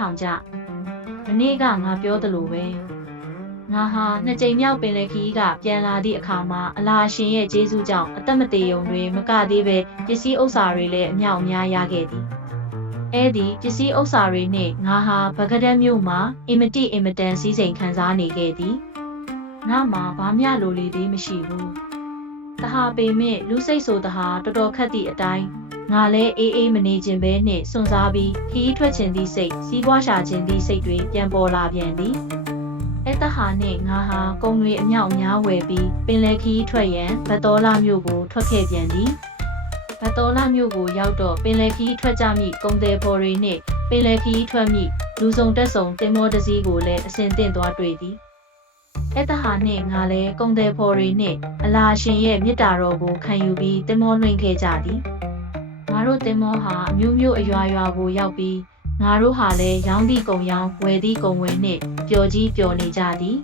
သားချင်းတို့နားထောင်ကြမနေ့ကငါပြောသလိုပဲငါဟာနှစ်ကြိမ်မြောက်ပင်လယ်ခီးကပြန်လာသည့်အခါမှာအလာရှင်ရဲ့ကျေးဇူးကြောင့်အသက်မသေးုံတွင်မကသေးပဲပစ္စည်းဥစ္စာတွေလည်းအမြောက်အများရခဲ့သည်အဲ့ဒီပစ္စည်းဥစ္စာတွေနှင့်ငါဟာဗကဒတ်မြို့မှာအင်မတိအင်မတန်စည်းစိမ်ခံစားနေခဲ့သည်ငါမှာဘာမျှလိုလေသေးမရှိဘူးတဟာပေမဲ့လူစိတ်ဆိုတဟာတော်တော်ခက်သည့်အတိုင်း ငါလည်းအေးအေးမနေခြင်းပဲနှင့်စွန့်စားပြီးခီးထွက်ခြင်းသည့်စိတ်စီးပွားရှာခြင်းသည့်စိတ်တွေပြန်ပေါ်လာပြန်သည်အဲ့တဟာနှင့်ငါဟာကုံတွေအမြောက်အများဝယ်ပြီးပင်လယ်ခီးထွက်ရန်ဗတော်လာမြို့ကိုထွက်ခဲ့ပြန်သည်ဗတော်လာမြို့ကိုရောက်တော့ပင်လယ်ခီးထွက်ကြမိကုံတယ်ဖော်တွေနှင့်ပင်လယ်ခီးထွက်မိလူစုံတက်စုံတင်မောတစ်စီးကိုလည်းအစဉ်သင့်သွားတွေ့သည်အဲ့တဟာနှင့်ငါလည်းကုံတယ်ဖော်တွေနှင့်အလာရှင်ရဲ့မေတ္တာတော်ကိုခံယူပြီးတင်မောလွှင့်ခဲ့ကြသည်ငါ တို့တင်မောဟာအမျိုးမျိုးအရွာရွာကိုရောက်ပြီးငါတို့ဟာလည်းရောင်းသည့်ကုံရောင်းဝယ်သည့်ကုံဝယ်နှင့်ပျော်ကြီးပျော်နေကြသည်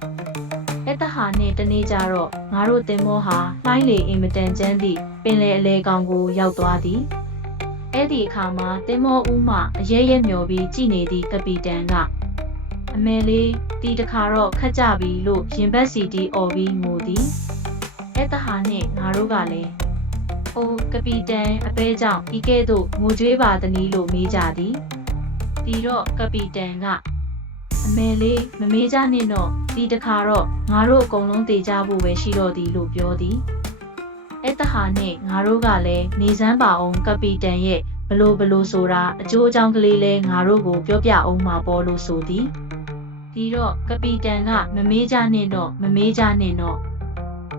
အတဟာနှင့်တနေ့ကျတော့ငါတို့တင်မောဟာလှိုင်းလေအင်မတန်ကျန်းသည့်ပင်လယ်အလဲကောင်ကိုရောက်သွားသည်အဲ့ဒီအခါမှာတင်မောဦးမှအရဲရဲမျောပြီးကြည်နေသည့်ကပီတန်ကအမေလေးဒီတခါတော့ခတ်ကြပြီလို့ရင်ဘတ်စီတီអော်ပြီးငိုသည်အတဟာနှင့်ငါတို့ကလည်း။ အိုကပီတန်အပဲကြောင့်ဤကဲ့သို့ငိုကြွေးပါသနည်းလို့မေးကြသည်။ဒီတော့ကပီတန်ကအမေလေးမမေးကြနဲ့တော့ဒီတခါတော့ငါတို့အကုန်လုံးတေကြဖို့ပဲရှိတော့သည်လို့ပြောသည်။အဲ့တဟာနဲ့ငါတို့ကလည်းနေစမ်းပါအောင်ကပီတန်ရဲ့ဘလို့ဘလို့ဆိုတာအကျိုးအကြောင်းကလေးလဲငါတို့ကိုပြောပြအောင်မှာပေါ်လို့ဆိုသည်။ဒီတော့ကပီတန်ကမမေးကြနဲ့တော့မမေးကြနဲ့တော့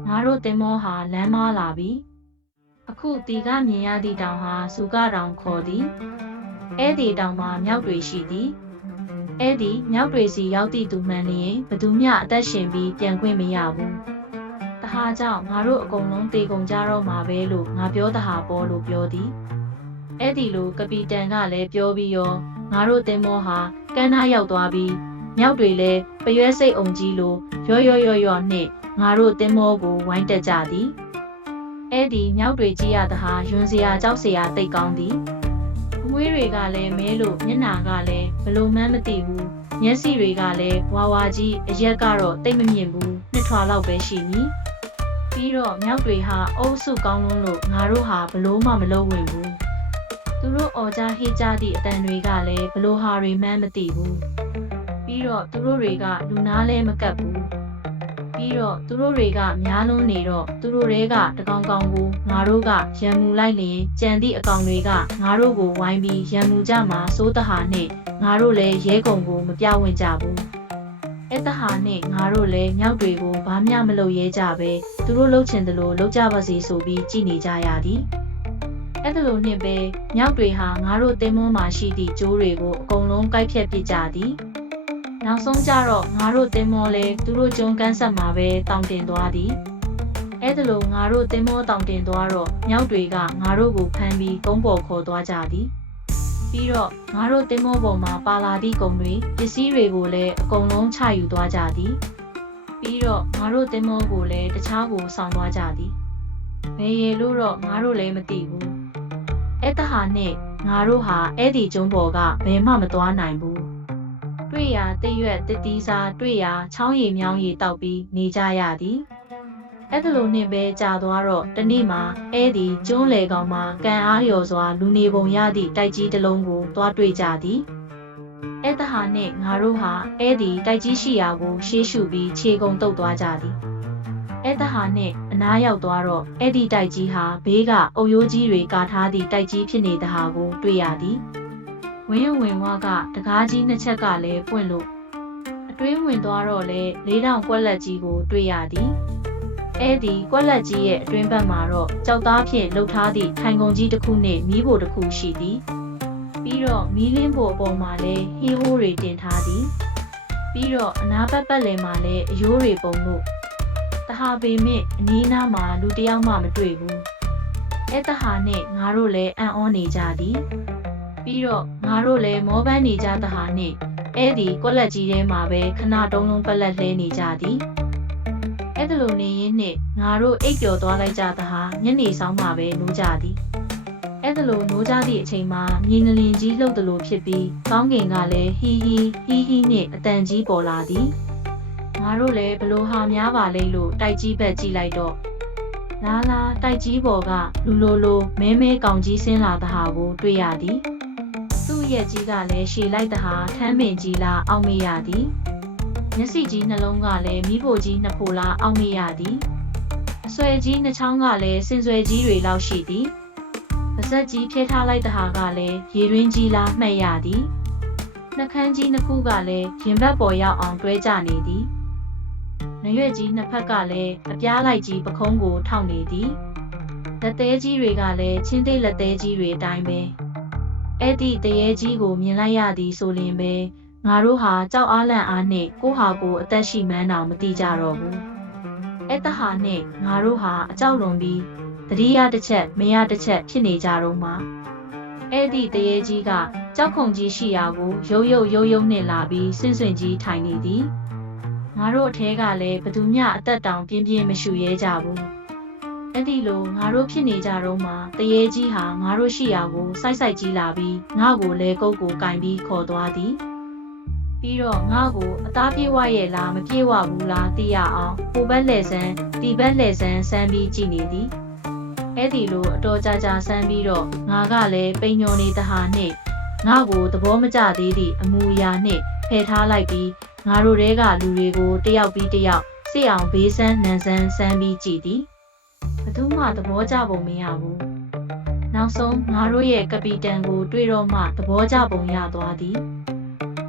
ငါတို့တင်မောဟာလမ်းမလာပြီ။ အခုတီကမြင်ရသည့်တောင်ဟာစူကတောင်ခေါ်သည်အဲ့ဒီတောင်မှာမြောက်တွေရှိသည်အဲ့ဒီမြောက်တွေစီရောက်သည့်သူမှန်လျင်ဘသူမျှအသက်ရှင်ပြီးပြန်ခွင့်မရဘူးတဟာကြောင့်ငါတို့အကုန်လုံးတေကုန်ကြတော့မှာပဲလို့ငါပြောတဟာပေါ်လို့ပြောသည်အဲ့ဒီလိုကပီတန်ကလည်းပြောပြီးရောငါတို့တင်မောဟာကမ်းနားရောက်သွားပြီးမြောက်တွေလည်းပရွဲစိတ်အောင်ကြီးလိုရော့ရော့ရော့ရော့နှင့်ငါတို့တင်မောကိုဝိုင်းတက်ကြသည် အဲ့ဒီမြောက်တွေကြီးရတဲ့ဟာယွန်းစရာကြောက်စရာတိတ်ကောင်းသည်အမွေးတွေကလည်းမဲလို့မျက်နာကလည်းဘလို့မှန်းမသိဘူးမျက်စိတွေကလည်းဝါဝါကြီးအရက်ကတော့တိတ်မမြင့်ဘူးနှစ်ထွာလောက်ပဲရှိနီးပြီးတော့မြောက်တွေဟာအုပ်စုကောင်းလုံးလို့ငါတို့ဟာဘလို့မှမလုပ်ဝင်ဘူးသူတို့အော်ကြဟေးကြသည့်အတန်တွေကလည်းဘလို့ဟာတွေမှန်းမသိဘူးပြီးတော့သူတို့တွေကလူနာလဲမကပ်ဘူး ပြီးတော့သူတို့တွေကများလုံးနေတော့သူတို့တွေကတကောင်ကောင်ကိုငါတို့ကရံမူလိုက်လျင်ကြံသည့်အကောင်တွေကငါတို့ကိုဝိုင်းပြီးရံမူကြမှာစိုးတဟာနဲ့ငါတို့လည်းရဲကုံကိုမပြဝင်ကြဘူးအဲ့တဟာနဲ့ငါတို့လည်းမြောက်တွေကိုဘာမျှမလုပ်ရဲကြပဲသူတို့လှုပ်ချင်တယ်လို့လှုပ်ကြပါစေဆိုပြီးကြည်နေကြရသည်အဲ့ဒါလိုနဲ့ပဲမြောက်တွေဟာငါတို့တင်းမွန်းမှာရှိသည့်ကျိုးတွေကိုအကုန်လုံးကိုက်ဖြတ်ပစ်ကြသည် နောက်ဆုံးကြတော့ငါတို့တင်မောလဲသူတို့ကျုံကန်းဆက်မှာပဲတောင်တင်သွားသည်အဲ့ဒါလို့ငါတို့တင်မောတောင်တင်သွားတော့မြောက်တွေကငါတို့ကိုဖမ်းပြီးကုန်းပေါ်ခေါ်သွားကြသည်ပြီးတော့ငါတို့တင်မောပေါ်မှာပါလာသည့်ကုံတွေပစ္စည်းတွေကိုလည်းအကုန်လုံးချယူသွားကြသည်ပြီးတော့ငါတို့တင်မောကိုလည်းတခြားကိုဆောင်သွားကြသည်ဘယ်ရေလို့တော့ငါတို့လည်းမသိဘူးအဲ့တဟာနဲ့ငါတို့ဟာအဲ့ဒီကျုံပေါ်ကဘယ်မှမသွားနိုင်ဘူး တွေ့ရာတရွက်တတီးစားတွေ့ရာချောင်းရည်မြောင်းရည်တောက်ပြီးနေကြရသည်အဲ့ဒါလိုနှင့်ပဲကြာသွားတော့တနေ့မှာအဲ့ဒီကျွန်းလေကောင်မှာကံအားလျော်စွာလူနေပုံရသည့်တိုက်ကြီးတစ်လုံးကိုတွားတွေ့ကြသည်အဲ့ဒါဟာနဲ့ငါတို့ဟာအဲ့ဒီတိုက်ကြီးရှိရာကိုရှေးရှုပြီးခြေကုံတုတ်သွားကြသည်အဲ့ဒါဟာနဲ့အနားရောက်သွားတော့အဲ့ဒီတိုက်ကြီးဟာဘေးကအုပ်ရိုးကြီးတွေကာထားသည့်တိုက်ကြီးဖြစ်နေတဲ့ဟာကိုတွေ့ရသည် ဝင်းရုံဝင်ဝါကတကားကြီးနှစ်ချက်ကလည်းပွင့်လို့အတွင်းဝင်သွားတော့လေလေးတောင်ကွက်လက်ကြီးကို တွေ့ရသည်အဲ့ဒီကွက်လက်ကြီးရဲ့အတွင်းဘက်မှာတော့ကြောက်သားဖြင့်လှုပ်ထားသည့်ထိုင်ကုန်ကြီးတစ်ခုနှင့်မီးဖိုတစ်ခုရှိသည်ပြီးတော့မီးလင်းဖို့အပေါ်မှာလည်းဟီးဟိုးတွေတင်ထားသည်ပြီးတော့အနားပတ်ပတ်လည်မှာလည်းအယိုးတွေပုံလို့တဟာပေမြင့်အနီးနားမှာလူတစ်ယောက်မှမတွေ့ဘူးအဲ့တဟာနဲ့ငါတို့လည်းအံ့ဩနေကြသည် ပြီးတော့ငါတို့လည်းမောပန်းနေကြတဟာနဲ့အဲ့ဒီကွက်လက်ကြီးထဲမှာပဲခဏတုံးလုံးပက်လက်လဲနေကြသည်အဲ့ဒါလိုနေရင်းနဲ့ငါတို့အိပ်ပျော်သွားလိုက်ကြတဟာညနေဆောင်မှာပဲနိုးကြသည်အဲ့ဒါဒါလိုနိုးကြသည့်အချိန်မှာမြေနလင်ကြီးလှုပ်သလိုဖြစ်ပြီးကောင်းကင်ကလည်းဟီဟီဟီဟီနှင့်အတန်ကြီးပေါ်လာသည်ငါတို့လည်းဘလို့ဟာများပါလိမ့်လို့တိုက်ကြီးဘက်ကြည့်လိုက်တော့လာလာတိုက်ကြီးပေါ်ကလူလိုလိုမဲမဲကောင်ကြီးဆင်းလာတဲ့ဟာကိုတွေ့ရသည် သူ့ရဲ့ကြီးကလည်းရှည်လိုက်တဲ့ဟာထမ်းပင်ကြီးလားအောက်မေ့ရသည်မျက်စိကြီးနှလုံးကလည်းမိဖို့ကြီးနှစ်ဖို့လားအောက်မေ့ရသည်အဆွဲကြီးနှချောင်းကလည်းစင်ဆွဲကြီးတွေလောက်ရှိသည်ပါဇက်ကြီးဖြဲထားလိုက်တဲ့ဟာကလည်းရေရင်းကြီးလားမှတ်ရသည်နှကန်းကြီးနှစ်ခုကလည်းရင်ဘတ်ပေါ်ရောက်အောင်တွဲကြနေသည်နရွက်ကြီးနှစ်ဖက်ကလည်းအပြားလိုက်ကြီးပခုံးကိုထောက်နေသည်လက်သေးကြီးတွေကလည်းချင်းသေးလက်သေးကြီးတွေအတိုင်းပဲ အဲ့ဒီတရေကြီးကိုမြင်လိုက်ရသည်ဆိုရင်ပဲငါတို့ဟာကြောက်အားလန့်အားနှင့်ကိုဟာကိုအသက်ရှိမှန်းတောင်မသိကြတော့ဘူးအဲ့တဟာနဲ့ငါတို့ဟာအကြောက်လွန်ပြီးတတိယတစ်ချက်မရတစ်ချက်ဖြစ်နေကြတော့မှအဲ့ဒီတရေကြီးကကြောက်ခုန်ကြီးရှိရာကိုရုပ်ရုပ်ရုပ်ရုပ်နဲ့လာပြီးစင်စင်ကြီးထိုင်နေသည်ငါတို့အထဲကလည်းဘသူမျှအသက်တောင်ပြင်းပြင်းမရှူရဲကြဘူး အဲ့ဒီလိုငါတို့ဖြစ်နေကြတော့မှတရေကြီးဟာငါတို့ရှိရာကိုစိုက်စိုက်ကြီးလာပြီးငါ့ကိုလဲကုတ်ကိုကင်ပြီးခေါ်သွားသည်ပြီးတော့ငါ့ကိုအသားပြေဝရဲ့လားမပြေဝဘူးလားသိရအောင်ဟိုဘက်လှည့်ဆန်းဒီဘက်လှည့်ဆန်းစမ်းပြီးကြည့်နေသည်အဲ့ဒီလိုအတော်ကြာကြာဆန်းပြီးတော့ငါကလည်းပိန်ညော်နေတဟာနှင့်ငါကိုသဘောမကျသေးသည့်အမူအရာနှင့်ဖယ်ထားလိုက်ပြီးငါတို့တဲကလူတွေကိုတယောက်ပြီးတယောက်စိတ်အောင်ဘေးဆန်းနန်းဆန်းဆန်းပြီးကြည်သည်ဘယ် သူမှသဘောကျပုံမရဘူးနောက်ဆုံးငါတို့ရဲ့ကပီတန်ကိုတွေ့တော့မှသဘောကျပုံရသွားသည်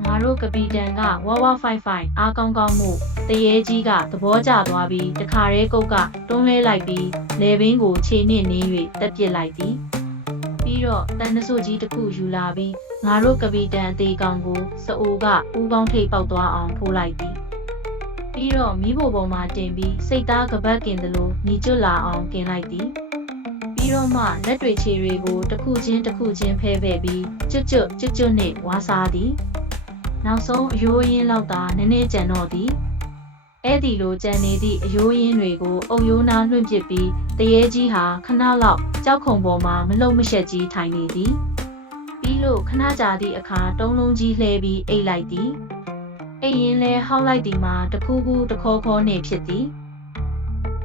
ငါတို့ကပီတန်ကဝဝဖိုင်ဖိုင်အားကောင်းကောင်းမှုတရေကြီးကသဘောကျသွားပြီးတခါတည်းကုတ်ကတွန်းလဲလိုက်ပြီးလေဘင်းကိုခြေနှင့်နင်း၍တက်ပစ်လိုက်သည်ပြီးတော့တန်တဆုကြီးတစ်ခုယူလာပြီးငါတို့ကပီတန်အသေးကောင်ကိုစအိုးကဥကောင်းထိပ်ပေါက်သွားအောင်ထိုးလိုက်သည် ပြီးတော့မိဖို့ပေါ်မှာတင်ပြီးစိတ်သားကပတ်ကင်သလိုညီကျွတ်လာအောင်ကင်လိုက်သည်ပြီးတော့မှလက်တွေခြေတွေကိုတစ်ခုချင်းတစ်ခုချင်းဖဲဖဲပြီးကျွတ်ကျွတ်ကျွတ်ကျွတ်နဲ့ဝါစားသည်နောက်ဆုံးအယိုးရင်းလောက်သာနည်းနည်းကြံတော့သည်အဲ့ဒီလိုကြံနေသည့်အယိုးရင်းတွေကိုအုံယိုးနာလွှင့်ပစ်ပြီးတရေကြီးဟာခဏလောက်ကြောက်ခုံပေါ်မှာမလုံမရှက်ကြီးထိုင်နေသည်ပြီးလို့ခဏကြာသည့်အခါတုံးလုံးကြီးလှဲပြီးအိတ်လိုက်သည် အိတ်ရင်လဲဟောက်လိုက်သည်မှာတခုခုတခေါခေါနှင့်ဖြစ်သည်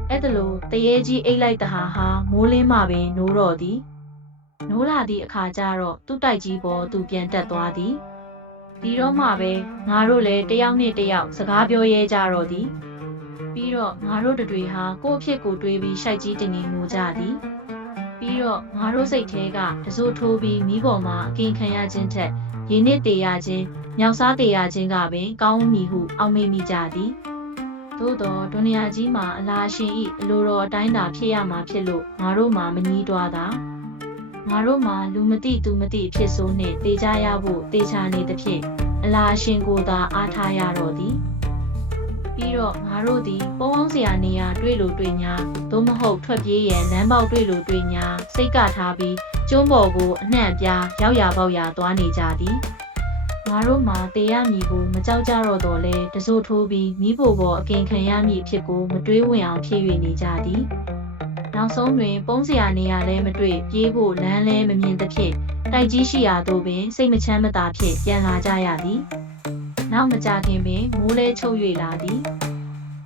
အဲ့ဒါလိုတရေကြီးအိတ်လိုက်တဟာဟာမိုးလင်းမှပင်နိုးတော့သည်နိုးလာသည့်အခါကျတော့သူ့တိုက်ကြီးပေါ်သူပြန်တက်သွားသည်ဒီတော့မှပဲငါတို့လည်းတယောက်နဲ့တယောက်စကားပြောရဲကြတော့သည်ပြီးတော့ငါတို့တတွေဟာကိုယ့်အဖြစ်ကိုတွေးပြီးရှိုက်ကြီးတင်နေမှုကြသည်ပြီးတော့ငါတို့စိတ်ထဲကတစိုးထိုးပြီးမိပေါ်မှာအကင်ခံရခြင်းထက်ရင်းနစ်တေရခြင်း မြောက်စားတေရခြင်းကပင် ကောင်းမီဟု အောက်မေ့မိကြသည်သို့တော့ဒုနီယာကြီးမှာအလားရှင်ဤအလိုတော်အတိုင်းသာဖြစ်ရမှာဖြစ်လို့ငါတို့မှာမငြီးတွားတာငါတို့မှာလူမသိသူမသိအဖြစ်ဆိုးနှင့်တေချာရဖို့တေချာနေသဖြင့်အလားအရှင်ကိုသာအားထားရတော့သည်ပြီးတော့ငါတို့သည်ပုံအောင်စရာနေရာတွေ့လို့တွေ့ညာသို့မဟုတ်ထွက်ပြေးရန်လမ်းပေါက်တွေ့လို့တွေ့ညာစိတ်ကထားပြီးကျွန်းပေါ်ကိုအနှံ့အပြားရောက်ရပေါက်ရသွားနေကြသည် ငါတို့မှာတေရမည်ကိုမကြောက်ကြတော့တော့လဲတစိုးထိုးပြီးမိဖို့ပေါ်အကင်ခံရမည်အဖြစ်ကိုမတွေးဝင်အောင်ဖြစ်၍နေကြသည်နောက်ဆုံးတွင် ပုံးစရာနေရာလဲမတွေ့ပြေးဖို့လမ်းလဲမမြင်သဖြင့်တိုက်ကြီးရှိရာသို့ပင်စိတ်မချမ်းမသာဖြင့်ပြန်လာကြရသည်နောက်မကြခင်ပင်မိုးလဲချုပ်၍လာသည်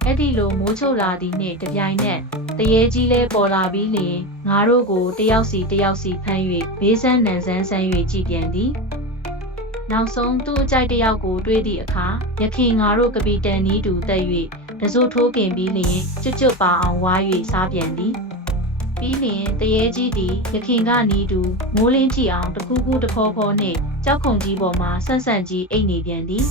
အဲ့ဒီလိုမိုးချုပ်လာသည်နှင့်တပြိုင်နက်တရေကြီးလဲပေါ်လာပြီးလျင်ငါတို့ကိုတယောက်စီတယောက်စီဖမ်း၍ဘေးဆန်းနံဆန်းဆန်း၍ကြည်ပြန်သည် နောက်ဆုံးသူ့အကြိုက်တစ်ယောက်ကိုတွေးသည့်အခါရခင်ငါတို့ကပီတန်နီးတူတက်၍တစိုးထိုးကင်ပြီးလျင်ကျွတ်ကျွတ်ပါအောင်ဝါ၍စားပြန်သည်ပြီးလျင်တရေကြီးသည်ရခင်ကနီးတူမိုးလင်းကြည့်အောင်တခုခုတခေါခေါနှင့်ကြောက်ခုံကြီးပေါ်မှာဆန့်ဆန့်ကြီးအိတ်နေပြန်သည်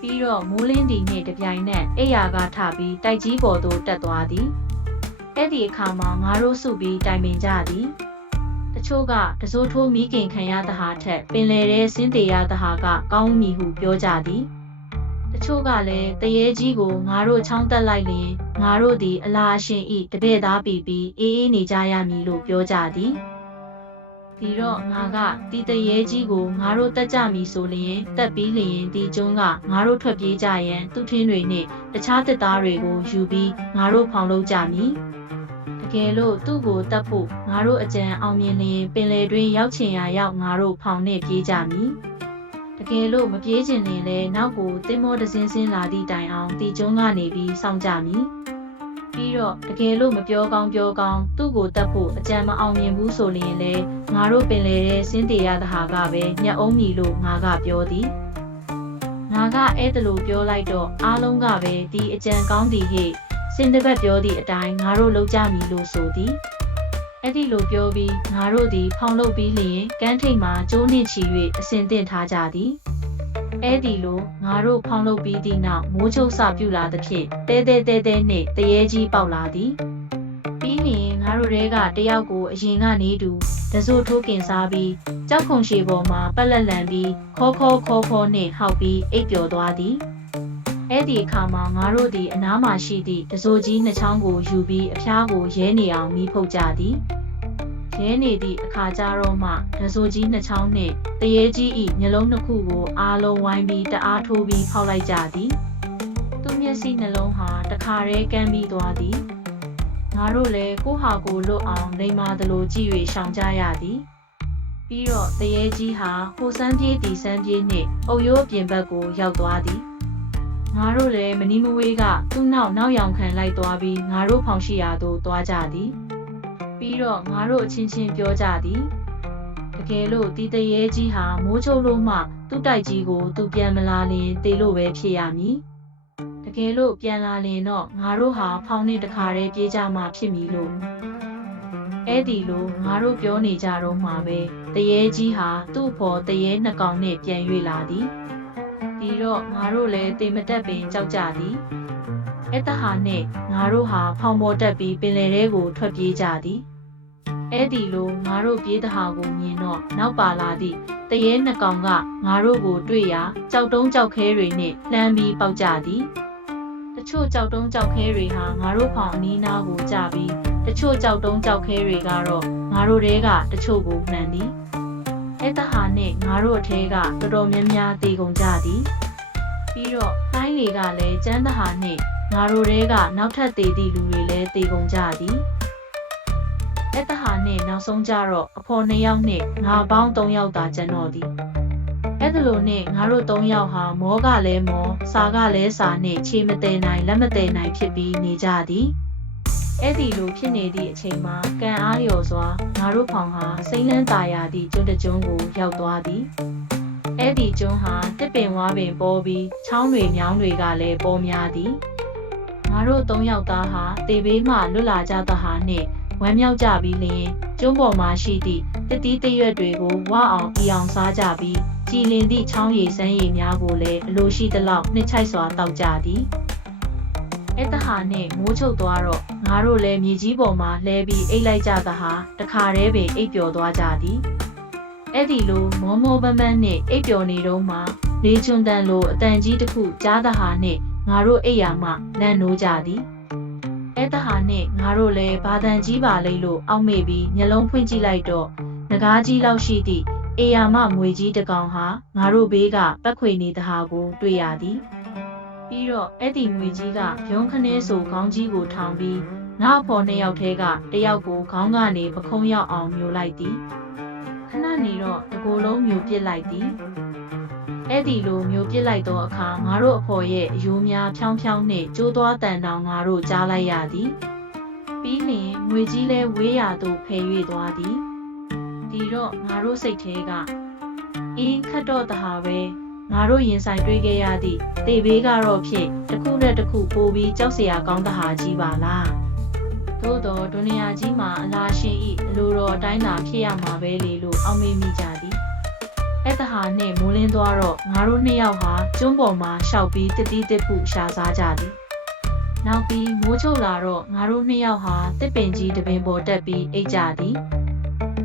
ပြီးတော့မိုးလင်းသည်နှင့်တပြိုင်နက်အိယာကထပြီးတိုက်ကြီးပေါ်သို့တက်သွားသည်အဲ့ဒီအခါမှာငါတို့စုပြီးတိုင်ပင်ကြသည် တချို့ကတစိုးထိုးမိခင်ခံရသဟာထက်ပင်လေတဲ့စင်းတေရသဟာကကောင်းမည်ဟုပြောကြသည်တချို့ကလည်းတရေကြီးကိုငါတို့ချောင်းတက်လိုက်လျင်ငါတို့သည်အလားအရှင်ဤတပည့်သားပြီပြီးအေးအေးနေကြရမည်လို့ပြောကြသည်ဒီတော့ငါကတီတရေကြီးကိုငါတို့တက်ကြမည်ဆိုလျင်တက်ပြီးလျင်ဒီကျုံးကငါတို့ထွက်ပြေးကြရန်သူထင်းတွေနှင့်တခြားတက်သားတွေကိုယူပြီးငါတို့ဖောင်လုပ်ကြမည်တ ကယ်လို့သူ့ကိုတတ်ဖို့ငါတို့အကြံအောင်မြင်လျင်ပင်လေတွင်ရောက်ချင်ရာရောက်ငါတို့ဖောင်နှင့်ပြေးကြမည်တကယ်လို့မပြေးချင်ရင်လည်းနောက်ကိုတင်းမောတစင်းစင်းလာသည့်တိုင်အောင်တီကျုံးကနေပြီးစောင့်ကြမည်ပြီးတော့တကယ်လို့မပြောကောင်းပြောကောင်းသူ့ကိုတတ်ဖို့အကြံမအောင်မြင်ဘူးဆိုရင်လည်းငါတို့ပင်လေတဲ့စင်းတေရသဟာကပဲညက်အောင်မီလို့ငါကပြောသည်ငါကအဲ့တလို့ပြောလိုက်တော့အားလုံးကပဲဒီအကြံကောင်းသည်ဟဲ့ စင်တပတ်ပြောသည့်အတိုင်းငါတို့လောက်ကြမည်လို့ဆိုသည်အဲ့ဒီလိုပြောပြီးငါတို့သည် ဖောင်လုပ်ပြီးလျင်ကမ်းထိပ်မှာကျိုးနှင့်ချီ၍အစဉ်သင့်ထားကြသည်အဲ့ဒီလိုငါတို့ဖောင်လုပ်ပြီးသည့်နောက်မိုးချုပ်စပြုလာသဖြင့်တဲတဲတဲတဲနှင့်တရေကြီးပေါက်လာသည်ပြီးလျင်ငါတို့တွေကတယောက်ကိုအရင်ကနေတူတစိုးထိုးကင်စားပြီးကြောက်ခုံရှည်ပေါ်မှာပက်လက်လန်ပြီးခေါခေါခေါခေါနှင့်ဟောက်ပြီးအိပ်ပျော်သွားသည် အဲ့ဒီအခါမှာငါတို့သည်အနားမှာရှိသည့်တစိုးကြီးနှစ်ချောင်းကိုယူပြီးအဖျားကိုရဲနေအောင်မိဖုတ်ကြသည်ရဲနေသည့်အခါကျတော့မှတစိုးကြီးနှစ်ချောင်းနှင့်တရေကြီး၏မျက်လုံးနှစ်ခုကိုအားလုံးဝိုင်းပြီးတအားထိုးပြီးဖောက်လိုက်ကြသည်သူမျက်စိနှလုံးဟာတခါတည်းကန်းပြီးသွားသည်ငါတို့လည်းကိုယ့်ဟာကိုယ်လွတ်အောင်လိမ္မာသလိုကြည့်၍ရှောင်ကြရသည်ပြီးတော့တရေကြီးဟာဟိုစမ်းပြေးတီစမ်းပြေးနှင့်အုပ်ရိုးအပြင်ဘက်ကိုရောက်သွားသည် ငါတို့လည်းမနီမဝေးကသူ့နောက်နောက်ယောင်ခံလိုက်သွားပြီးငါတို့ဖောင်ရှိရာသို့သွားကြသည်ပြီးတော့ငါတို့အချင်းချင်းပြောကြသည်တကယ်လို့တီတရေကြီးဟာမိုးချုပ်လို့မှသူ့တိုက်ကြီးကိုသူပြန်မလာလင်တေလို့ပဲဖြစ်ရမည်တကယ်လို့ပြန်လာလင်တော့ငါတို့ဟာဖောင်နဲ့တခါတည်းပြေးကြမှာဖြစ်မည်လို့အဲ့ဒီလိုငါတို့ပြောနေကြတော့မှပဲတရေကြီးဟာသူ့ဖော်တရေနှစ်ကောင်နဲ့ပြန်၍လာသည် ဒီတော့ငါတို့လည်းတေမတက်ပင်ကြောက်ကြသည်အဲ့တဟာနဲ့ငါတို့ဟာဖောင်ပေါ်တက်ပြီးပင်လယ်ထဲကိုထွက်ပြေးကြသည်အဲ့ဒီလိုငါတို့ပြေးတဟာကိုမြင်တော့နောက်ပါလာသည့်တရေနှစ်ကောင်ကငါတို့ကိုတွေ့ရာကြောက်တုံးကြောက်ခဲတွေနဲ့လှမ်းပြီးပေါက်ကြသည်တချို့ကြောက်တုံးကြောက်ခဲတွေဟာငါတို့ဖောင်အနီးနားကိုကြပြီးတချို့ကြောက်တုံးကြောက်ခဲတွေကတော့ငါတို့တဲကတချို့ကိုမှန်သည် အဲ့တဟာနဲ့ငါတို့အထဲကတော်တော်များများတည်ကုန်ကြသည်ပြီးတော့တိုင်းတွေကလည်းကျန်းတဟာနဲ့ငါတို့တဲကနောက်ထပ်တည်သည့်လူတွေလည်းတည်ကုန်ကြသည်အဲ့တဟာနဲ့နောက်ဆုံးကြတော့အဖော်နှစ်ယောက်နဲ့ငါပေါင်းသုံးယောက်သာကျန်တော့သည်အဲ့ဒါလိုနဲ့ငါတို့သုံးယောက်ဟာမောကလည်းမောစာကလည်းစာနဲ့ခြေမတဲနိုင်လက်မတဲနိုင်ဖြစ်ပြီးနေကြသည် အဲ့ဒီလိုဖြစ်နေသည့်အချိန်မှာကံအားလျော်စွာငါတို့ဖောင်ဟာစိမ့်လန်းตาရသည့်ကျွန်းတကျွန်းကိုရောက်သွားသည်အဲ့ဒီကျွန်းဟာတစ်ပင်ဝါပင်ပေါ်ပြီးချောင်းတွေမြောင်းတွေကလည်းပေါ်များသည်ငါတို့သုံးယောက်သားဟာတေဘေးမှလွတ်လာကြသဟာနှင့်ဝမ်းမြောက်ကြပြီးလျင်ကျွန်းပေါ်မှာရှိသည့်တတိတရွက်တွေကိုဝအောင်ပြအောင်စားကြပြီးကြည်လင်သည့်ချောင်းရည်စမ်းရည်များကိုလည်းအလိုရှိသလောက်နှစ်ချိုက်စွာတောက်ကြသည်။ အဲ့တဟာနဲ့မိုးချုပ်သွားတော့ငါတို့လည်းမြေကြီးပေါ်မှာလှဲပြီးအိတ်လိုက်ကြသဟာတခါတည်းပင်အိပ်ပျော်သွားကြသည်အဲ့ဒီလိုမောမောပန်းပန်းနဲ့အိပ်ပျော်နေတော့မှလေချွန်တန်လိုအတန်ကြီးတစ်ခုကြားသဟာနဲ့ငါတို့အိပ်ရာမှလန့်နိုးကြသည်အဲ့တဟာနဲ့ငါတို့လည်းဘာတန်ကြီးပါလိမ့်လို့အောက်မေ့ပြီးမျက်လုံးဖွင့်ကြည့်လိုက်တော့ငကားကြီးလောက်ရှိသည့်အေယာမငွေကြီးတစ်ကောင်ဟာငါတို့ဘေးကပတ်ခွေနေတဟာကိုတွေ့ရသည် ပြီးတော့အဲ့ဒီငွေကြီးကရုံးခနဲဆိုခေါင်းကြီးကိုထောင်ပြီးငါ့အဖော်နှစ်ယောက်ထဲကတယောက်ကိုခေါင်းကနေပခုံးရောက်အောင်မျိုးလိုက်သည်ခဏနေတော့တကိုယ်လုံးမျိုးပစ်လိုက်သည်အဲ့ဒီလိုမျိုးပစ်လိုက်သောအခါငါတို့အဖော်ရဲ့အယိုးများဖြောင်းဖြောင်းနှင့်ကျိုးသွားတန်တောင်ငါတို့ကြားလိုက်ရသည်ပြီးလျင်ငွေကြီးလဲဝေးရာသို့ဖယ်၍သွားသည်ဒီတော့ငါတို့စိတ်ထဲကအင်းခတ်တော့တဟာပဲ ငါတို့ရင်ဆိုင်တွေ့ခဲ့ရသည့်တေဘေးကတော့ဖြင့်တစ်ခုနဲ့တစ်ခုပိုးပြီးကြောက်စရာကောင်းတဟာကြီးပါလားသို့တော့ဒုနီယာကြီးမှာအလားရှင်ဤအလိုတော်အတိုင်းသာဖြစ်ရမှာပဲလေလို့အောက်မေ့မိကြသည်အဲ့တဟာနဲ့မိုးလင်းသွားတော့ငါတို့နှစ်ယောက်ဟာကျွန်းပေါ်မှာရှောက်ပြီးတတိတစ်ခုရှာစားကြသည်နောက်ပြီးမိုးချုပ်လာတော့ငါတို့နှစ်ယောက်ဟာတစ်ပင်ကြီးတစ်ပင်ပေါ်တက်ပြီးအိတ်ကြသည်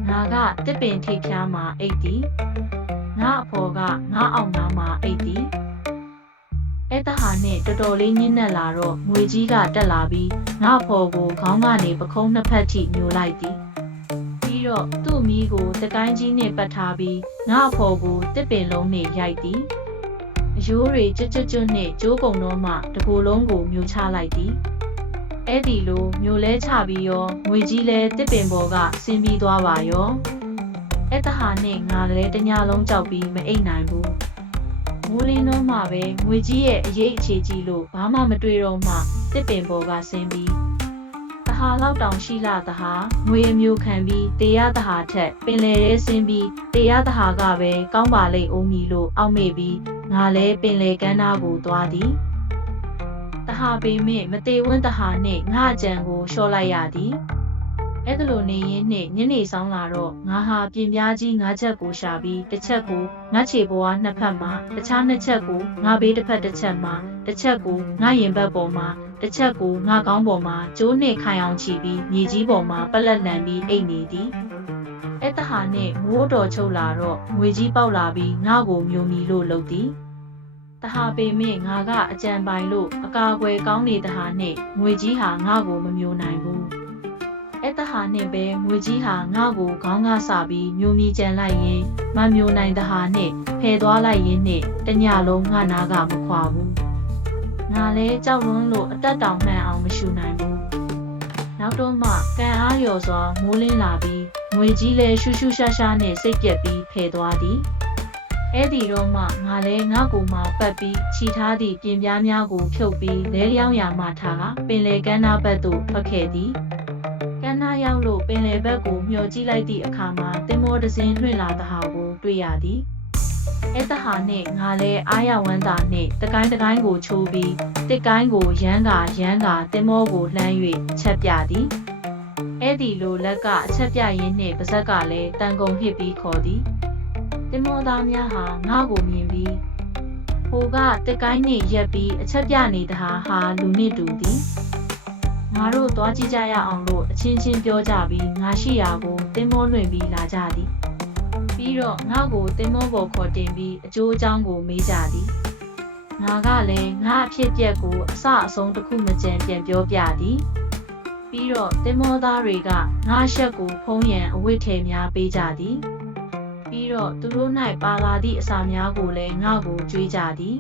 ငါကတစ်ပင်ထိပ်ဖျားမှာအိတ်သည် ငါအဖော်ကငါအောင်နာမှာအိတ်သည်အဲ့တဟာနဲ့တော်တော်လေးညှင်းနဲ့လာတော့ငွေကြီးကတက်လာပြီးငါအဖော်ကိုခေါင်းကနေပခုံးနှစ်ဖက်ထိညှိုလိုက်သည်ပြီးတော့သူ့မိကိုတကိုင်းကြီးနဲ့ပတ်ထားပြီးငါအဖော်ကိုတစ်ပင်လုံးနဲ့ရိုက်သည်အယိုးတွေကျွတ်ကျွတ်ကျွတ်နဲ့ကျိုးကုံတော့မှတကိုယ်လုံးကိုမြူချလိုက်သည်အဲ့ဒီလိုမျိုးလဲချပြီးရောငွေကြီးလဲတစ်ပင်ပေါ်ကဆင်းပြီးသွားပါရော အဲ့တဟာနဲ့ငါလည်းတညလုံးကြောက်ပြီးမအိပ်နိုင်ဘူးမိုးလင်းတော့မှပဲငွေကြီးရဲ့အရေးအခြေကြီးလို့ဘာမှမတွေ့တော့မှတစ်ပင်ပေါ်ကဆင်းပြီးတဟာလောက်တောင်ရှိလာတဟာငွေအမျိုးခံပြီးတေရတဟာထက်ပင်လေရဲဆင်းပြီးတေရတဟာကပဲကောင်းပါလိမ့်အောင်မီလို့အောက်မေ့ပြီးငါလည်းပင်လေကမ်းနားကိုသွားသည်တဟာပေမဲ့မတေဝန်းတဟာနှင့်ငါကြံကိုလျှော့လိုက်ရသည် အဲ့ဒါလိုနေရင်းနှင့်ညနေဆောင်လာတော့ငါဟာပြင်ပြားကြီးငါးချက်ကိုရှာပြီးတစ်ချက်ကိုငါခြေပေါ်ကနှစ်ဖက်မှာတခြားနှစ်ချက်ကိုငါဘေးတစ်ဖက်တစ်ချက်မှာတစ်ချက်ကိုငါရင်ဘက်ပေါ်မှာတစ်ချက်ကိုငါကောင်းပေါ်မှာကျိုးနှင့်ခိုင်အောင်ချီပြီးမြေကြီးပေါ်မှာပလက်လန်ပြီးအိတ်နေသည်အဲ့တဟာနှင့်မိုးတော်ချုပ်လာတော့ငွေကြီးပေါက်လာပြီးငါကိုမျိုးမီလို့လုပ်သည်တဟာပေမဲ့ငါကအကြံပိုင်လို့အကာအကွယ်ကောင်းနေတဟာနဲ့ငွေကြီးဟာငါ့ကိုမမျိုးနိုင်ဘူး အဲ့တဟာနဲ့ပဲငွေကြီးဟာငါ့ကိုခေါင်းကစပြီးမျိုးမြကြံလိုက်ရင်မမျိုးနိုင်တဟာနဲ့ဖယ်သွားလိုက်ရင်နဲ့တညလုံးငါနာကမခွာဘူးငါလဲကြောက်လွန်းလို့အသက်တောင်မှန်အောင်မရှူနိုင်ဘူးနောက်တော့မှကံအားလျော်စွာမိုးလင်းလာပြီးငွေကြီးလဲရှူရှူရှာရှာနဲ့စိတ်ပြက်ပြီးဖယ်သွားသည်အဲ့ဒီတော့မှငါလဲငါ့ကိုမှပတ်ပြီးခြိထားသည့်ပြင်ပြားများကိုဖြုတ်ပြီးလဲလျောင်းရာမှထားကပင်လေကမ်းနားဘက်သို့ထွက်ခဲ့သည်ကမ်းနားရောက် လို့ပင်လေဘက်ကိုမျှော်ကြည့်လိုက်သည့်အခါမှာတင်မောတစ်စင်းလွှင့်လာသဟာကိုတွေ့ရသည်အဲ့တဟာနှင့်ငါလဲအားရဝမ်းသာနှင့်တကိုင်းတကိုင်းကိုချိုးပြီးတစ်ကိုင်းကိုရမ်းကာရမ်းကာတင်မောကိုလှမ်း၍ချက်ပြသည်အဲ့ဒီလိုလက်ကအချက်ပြရင်းနှင့်ပါဇက်ကလည်းတန်ကုန်ဟစ်ပြီးခေါ်သည်တင်မောသားများဟာငါ့ကိုမြင်ပြီးဟိုကတက်ကိုင်းနေရက်ပြီးအချက်ပြနေတဲ့ဟာဟာလူနစ်တူသည် ငါတို့သွားကြည့်ကြရအောင်လို့အချင်းချင်းပြောကြပြီးငါရှိရာကိုတင်မောလွင်ပြီးလာကြသည်ပြီးတော့ငါ့ကိုတင်မောပေါ်ခေါ်တင်ပြီးအကျိုးအကြောင်းကိုမေးကြသည်ငါကလည်းငါအဖြစ်ပြက်ကိုအစအဆုံးတစ်ခုမကြံပြန်ပြောပြသည်ပြီးတော့တင်မောသားတွေကငါရှက်ကိုဖုံးရန်အဝတ်ထည်များပေးကြသည်ပြီးတော့သူတို့၌ပါလာသည့်အစာများကိုလည်းငါ့ကိုကြွေးကြသည်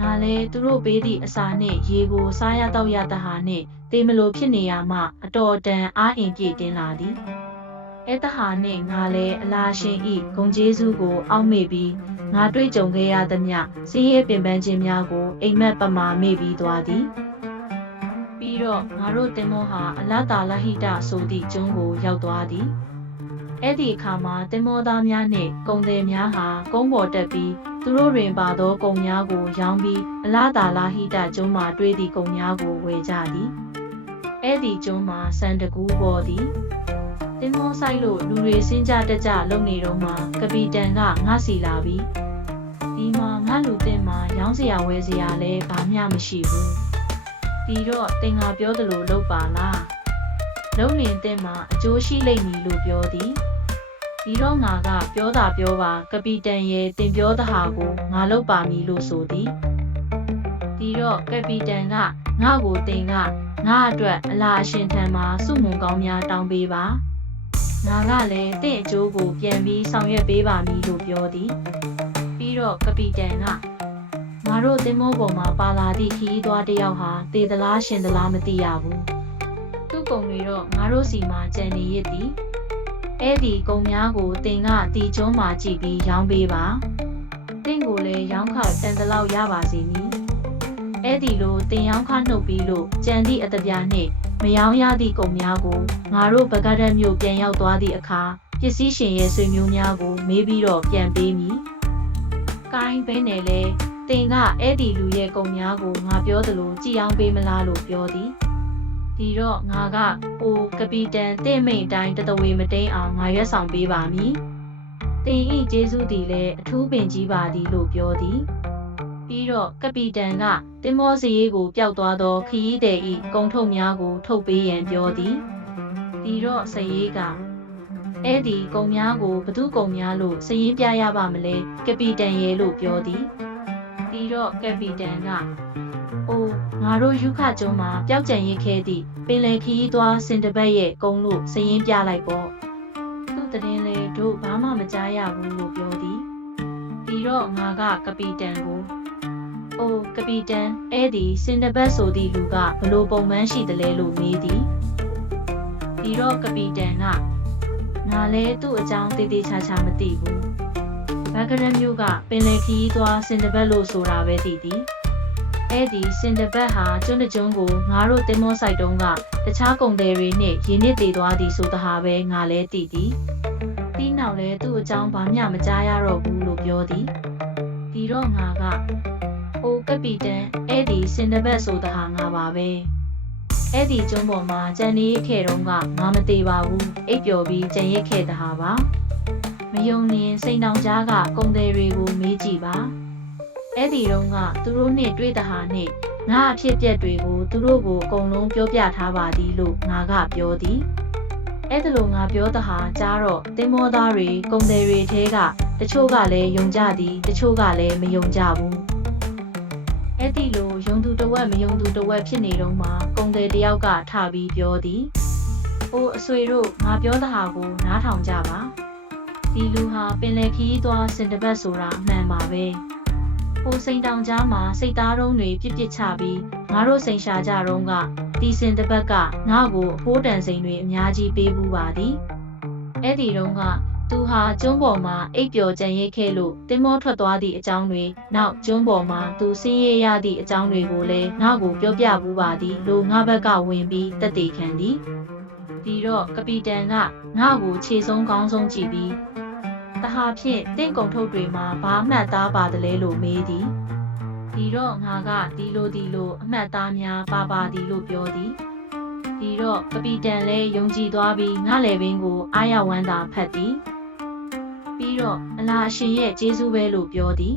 ငါလည်းသူတို့ပေးသည့်အစာနှင့်ရေကိုစားရတော့ရတဟာနှင့်တေမလိုဖြစ်နေရမှအတော်တန်အားအင်ပြည့်တင်းလာသည်အဲတဟာနှင့်ငါလည်းအလားရှင်ဤဂုံကျေးဇူးကို အောက်မေ့ပြီးငါတွေ့ကြုံခဲ့ရသမျှစင်းရဲပင်ပန်းခြင်းများကို အိမ်မက်ပမာမေ့ပြီးသွားသည်ပြီးတော့ငါတို့တင်မောဟာအလတာလဟိတဆိုသည့်ကျုံးကိုရောက်သွားသည် အဲ့ဒီအခါမှာတင်မောသားများနှင့်ကုံသည်များဟာကုန်းပေါ်တက်ပြီးသူတို့တွင်ပါသောကုံများကိုရောင်းပြီးအလားတာလာဟိတကျုံးမှတွေးသည့်ကုံများကိုဝယ်ကြသည်အဲ့ဒီကျုံးမှာစံတကူပေါ်သည်တင်မောဆိုင်လို့လူတွေစင်းကြတက်ကြလုံနေတော့မှကပီတန်ကငါစီလာပြီးဒီမှာငါလူတင်မှာရောင်းစရာဝယ်စရာလည်းဘာမှမရှိဘူးဒီတော့တင်ငါပြောသလိုလုပ်ပါလားလုံနေတဲ့မှာအကျိုးရှိလိမ့်မည်လို့ပြောသည် ဒီတော့ငါကပြောတာပြောပါကပီတန်ရဲ့တင်ပြောသဟာကိုငါလုပ်ပါမည်လို့ဆိုသည်ဒီတော့ကပီတန်ကငါ့ကိုတင်ကငါအတွက်အလားအရှင်ထံမှာစုမုံကောင်းများတောင်းပေးပါငါကလည်းတင့်အကျိုးကိုပြန်ပြီးဆောင်ရွက်ပေးပါမည်လို့ပြောသည်ပြီးတော့ကပီတန်ကငါတို့တင်မောပေါ်မှာပါလာသည့်ခီးသွားတစ်ယောက်ဟာတေသလားရှင်သလားမသိရဘူးသူ့ကုံတွေတော့ငါတို့စီမှာကြံနေရသည် အဲ့ဒီကုံများကိုတင်ကတီကျွန်းမှာကြည့်ပြီးရောင်းပေးပါတင့်ကိုလည်းရောင်းခတန်တလောက်ရပါစေမည်အဲ့ဒီလိုတင်ရောင်းခနှုတ်ပြီးလို့ကြံသည့်အတပြားနှင့်မရောင်းရသည့်ကုံများကိုငါတို့ဗကဒတ်မြို့ပြန်ရောက်သွားသည့်အခါပစ္စည်းရှင်ရဲ့ဆွေမျိုးများကိုမေးပြီးတော့ပြန်ပေးမည်။ကိုင်းဘဲနယ်လေတင်ကအဲ့ဒီလူရဲ့ကုံများကိုငါပြောသလိုကြည်အောင်ပေးမလားလို့ပြောသည်။ ဒီတော့ငါကအိုကပီတန်တင့်မိန်တိုင်းတတဝေမတိန်အောင်ငါရွက်ဆောင်ပေးပါမည်။တင်ဤကျေးဇူးသည်လည်းအထူးပင်ကြီးပါသည်လို့ပြောသည်။ပြီးတော့ကပီတန်ကတင်မောစရေးကိုပျောက်သွားသောခရီးသည်ဤကုံထုတ်များကို ထုတ်ပေးရန်ပြောသည်။ဒီတော့စရေးကအဲ့ဒီကုံများကိုဘသူကုံများလို့စရင်ပြရပါမလဲကပီတန်ရဲ့လို့ပြောသည်။ဒီတော့ကပီတန်က။ အိုးငါတို့ယူခကျွန်းမှာပျောက်ကြံရစ်ခဲ့သည့်ပင်လယ်ခရီးသွားစင်တပတ်ရဲ့ကုန်းလို့စရင်ပြလိုက်ပေါ့။သူ့တရင်လေတို့ဘာမှမကြားရဘူးလို့ပြောသည်။ပြီးတော့ငါကကပီတန်ကို။အိုကပီတန်အဲ့ဒီစင်တဘတ်ဆိုသည့်လူကဘလို့ပုံမှန်ရှိတယ်လဲလို့မေးသည်။ဒီတော့ကပီတန်ကငါလဲသူ့အကြောင်းတေးသေးချာချာမသိဘူး။ဘဂရမျိုးကပင်လယ်ခီးသွားစင်တဘတ်လို့ဆိုတာပဲသိသည်။ အဲ့ဒီစင်တဘတ်ဟာကျွန်းတကျွန်းကိုငါတို့တင်မောဆိုင်တုံးကတခြားကုန်သည်တွေနဲ့ရင်းနှီးတည်သွားသည်ဆိုတဟာပဲငါလဲသိသည်။ပြီးနောက်လဲသူ့အကြောင်းဘာမှမကြားရတော့ဘူးလို့ပြောသည်။ဒီတော့ငါကအိုကပီတန်အဲ့ဒီစင်တဘတ်ဆိုတဟာငါပါပဲအဲ့ဒီကျွန်းပေါ်မှာကြံနေခဲ့တော့ကငါမသေးပါဘူးအိပ်ပျော်ပြီးကြံရက်ခဲ့တဟာပါမယုံရင်စိန်တောင်ကြားကကုံတယ်တွေကိုမေးကြည့်ပါ အဲ့ဒီတော့ကသူတို့နဲ့တွေ့တဟာနဲ့ငါအဖြစ်ပြက်တွေကိုသူတို့ကိုအကုန်လုံးပြောပြထားပါသည်လို့ငါကပြောသည်အဲ့ဒါလို့ငါပြောတဟာကြားတော့တင်မောသားတွေကုံတယ်တွေထဲကတချို့ကလည်းယုံကြသည်တချို့ကလည်းမယုံကြဘူးအဲ့ဒီလိုယုံသူတစ်ဝက်မယုံသူတစ်ဝက်ဖြစ်နေတော့မှကုံတယ်တယောက်ကထပြီးပြောသည်။အိုအဆွေတို့ငါပြောတဲ့ဟာကိုနားထောင်ကြပါ။ဒီလူဟာပင်လယ်ခီးသွားစင်တပတ်ဆိုတာအမှန်ပါပဲ။ ဟိုစိန်တောင်ကြားမှာစိတ်သားတုံးတွေပြစ်ပြစ်ချပြီးငါတို့စိန်ရှာကြတော့ကဒီစင်တပတ်ကငါ့ကိုအဖိုးတန်စိန်တွေအများကြီးပေးဘူးပါသည်။အဲ့ဒီတော့ကသူဟာကျွန်းပေါ်မှာအိပ်ပျော်ကြံရိတ်ခဲ့လို့တင်းမောထွက်သွားသည့်အကြောင်းတွေနောက်ကျွန်းပေါ်မှာသူဆင်းရဲရသည့်အကြောင်းတွေကိုလည်းငါ့ကိုပြောပြဘူးပါသည်လို့ငါဘက်ကဝင်ပြီးတက်တည်ခံသည်ဒီတော့ကပီတန်ကငါ့ကိုခြေဆုံးကောင်းဆုံးကြည့်ပြီး တဟာဖြင့်တင့်ကုံထုတ်တွေမှာဘာမှတ်သားပါတယ်လဲလို့မေးသည်ဒီတော့ငါကဒီလိုဒီလိုအမှတ်သားများပါပါသည်လို့ပြောသည်ဒီတော့ကပီတန်လည်းယုံကြည်သွားပြီးငါလည်းပင်ကိုအာရဝမ်းသာဖတ်သည်ပြီးတော့အလားအရှင်ရဲ့ကျေးဇူးပဲလို့ပြောသည်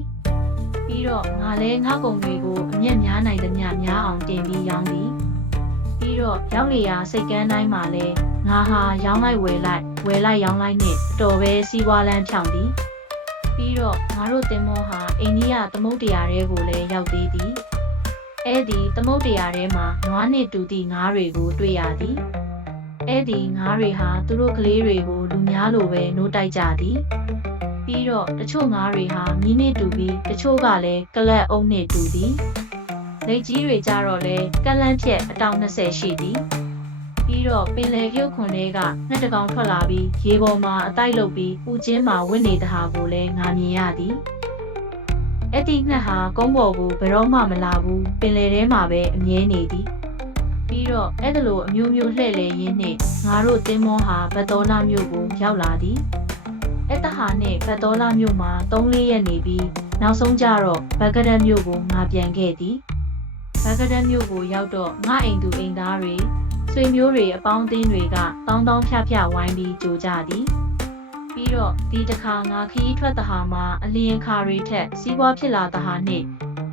ပြီးတော့ငါလည်းငါကုံတွေကိုအမျက်များနိုင်သမျှများအောင်တင်ပြီးရောင်းသည်ပြီးတော့ရောက်လေရာစိတ်ကန်းတိုင်းမှာလဲငါဟာရောင်းလိုက်ဝယ်လိုက် ဝယ်လိုက်ရောင်းလိုက်နဲ့အတော်ပဲစီးပွားလန်းဖြောင်းသည်ပြီးတော့ငါတို့တင်မောဟာအိန္ဒိယသမုဒ္ဒရာတွေကိုလည်းရောက်သေးသည်အဲ့ဒီသမုဒ္ဒရာထဲမှာနွားနှင့်တူသည့်ငါးတွေကိုတွေ့ရသည်အဲ့ဒီငါးတွေဟာသူတို့ကလေးတွေကိုလူများလိုပဲနှိုးတိုက်ကြသည်ပြီးတော့တချို့ငါးတွေဟာမြင်းနဲ့တူပြီးတချို့ကလည်းကလတ်အုံနဲ့တူသည်လက်ကြီးတွေကြတော့လဲကလန့်ဖြက်အတောင်20ရှိသည် ပြီးတော့ပင်လယ်ကျုပ်ခွန်တွေကငှက်တကောင်ထွက်လာပြီးရေပေါ်မှာအတိုက်လုပ်ပြီးဥချင်းမှာဝင့်နေတဲ့ဟာကိုလည်းငါမြင်ရသည်အဲ့ဒီငှက်ဟာကုန်းပေါ်ကိုဘယ်တော့မှမလာဘူးပင်လယ်ထဲမှာပဲအမြဲနေသည်ပြီးတော့အဲ့ဒါလိုအမျိုးမျိုးလှည့်လည်ရင်းနဲ့ငါတို့တင်းမောဟာဘတ်တော်လာမြို့ကိုရောက်လာသည်အဲ့တဟာနဲ့ဘတ်တော်လာမြို့မှာ3-4ရက်နေပြီးနောက်ဆုံးကြတော့ဘဂဒတ်မြို့ကိုငါပြန်ခဲ့သည်ဘဂဒတ်မြို့ကိုရောက်တော့ငါအိမ်သူအိမ်သားတွေ ဆွေမျိုးတွေအပေါင်းအသင်းတွေကတောင်းတောင်းဖြဖြဝိုင်းပြီးကြိုကြသည်ပြီးတော့ဒီတစ်ခါငါခရီးထွက်တဟာမှာအလျင်ခါတွေထက်စီးပွားဖြစ်လာတဟာနဲ့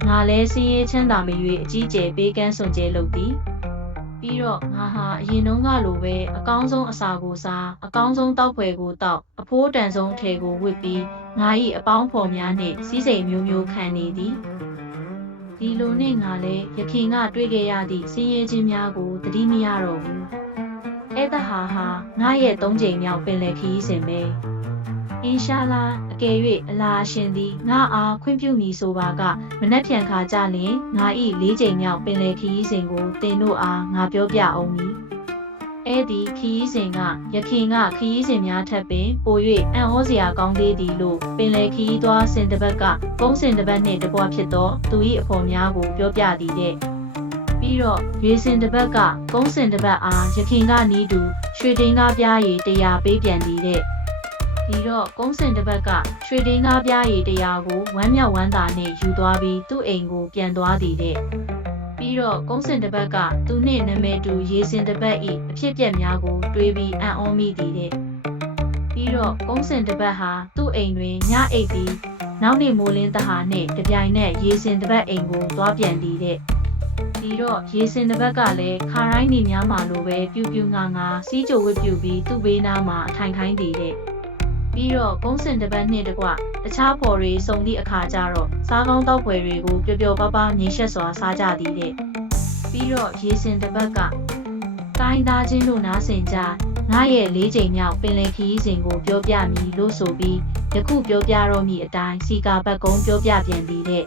ငါလဲစင်းရဲချမ်းသာမရွေအကြီးကျယ်ပေးကမ်းစွန်ကျဲလုပ်သည်ပြီးတော့ငါဟာအရင်တုန်းကလိုပဲအကောင်းဆုံးအစာကိုစားအကောင်းဆုံးတောက်ဖွယ်ကိုတောက်အဖိုးတန်ဆုံးထဲကိုဝစ်ပြီးငါ၏အပေါင်းဖော်များနှင့်စီးစိမ်မျိုးမျိုးခံနေသည် ဒီလိုနဲ့ငါလည်းယခင်ကတွေ့ခဲ့ရသည့်စင်းရဲခြင်းများကိုသတိမရတော့ဘူးအဲ့ဒါဟာဟာငါရဲ့သုံးချိန်မြောက်ပင်လယ်ခရီးစဉ်ပဲအင်ရှာလာအကယ်၍အလားအရှင်သည်ငါအားခွင့်ပြုမည်ဆိုပါကမနှက်ဖြန်ခါကြလျင်ငါ၏လေးချိန်မြောက်ပင်လယ်ခရီးစဉ်ကိုတင်တို့အားငါပြောပြအောင်မည် အဲ့ဒီခရီးစဉ်ကယခင်ကခရီးစဉ်များထက်ပင်ပို၍အံ့ဩစရာကောင်းသေးသည်လို့ပင်လယ်ခရီးသွားစင်တစ်ပတ်ကကုန်းစင်တစ်ပတ်နှင့်တကွဖြစ်သောသူ၏အဖော်များကိုပြောပြသည်တဲ့ပြီးတော့ရွေစင်တစ်ပတ်ကကုန်းစင်တစ်ပတ်အားယခင်ကနီးတူရွှေတင်းကားပြားရည်တရားပေးပြန်သည်တဲ့ဒီတော့ကုန်းစင်တစ်ပတ်ကရွှေတင်းကားပြားရည်တရားကိုဝမ်းမြောက်ဝမ်းသာနဲ့ယူသွားပြီးသူ့အိမ်ကိုပြန်သွားသည်တဲ့ ပြီးတော့ကုန်းစင်တစ်ပတ်ကသူနှင့်နာမည်တူရေစင်တစ်ပတ်ဤအဖြစ်အပျက်များကိုတွေးပြီးအံ့ဩမိသည်တဲ့ပြီးတော့ကုန်းစင်တစ်ပတ်ဟာသူ့အိမ်တွင်ညအိပ်ပြီးနောက်နေ့မိုးလင်းတဟာနှင့်တပြိုင်နက်ရေစင်တစ်ပတ်အိမ်ကိုသွားပြန်သည်တဲ့ဒီတော့ရေစင်တစ်ပတ်ကလည်းခါရိုင်းနေများမှာလိုပဲပြူပြူငါငါစီးကြိုဝစ်ပြူပြီးသူ့ဘေးနားမှာအထိုင်ခိုင်းသည်တဲ့ ပြီးတော့ကုန်းစင်တစ်ပတ်နှင့်တကွတခြားဖော်တွေစုံသည့်အခါကျတော့စားကောင်းတောက်ပွဲတွေကိုပျော်ပျော်ပါးပါးမြင်ရှက်စွာစားကြသည်တဲ့ပြီးတော့ရေစင်တစ်ပတ်ကတိုင်းသားချင်းတို့နားဆင်ကြငါရဲ့လေးချိန်မြောက်ပင်လယ်ခီးစဉ်ကိုပြောပြမည်လို့ဆိုပြီးယခုပြောပြတော့မည်အတိုင်းစီကာဘတ်ကုန်းပြောပြပြန်သည်တဲ့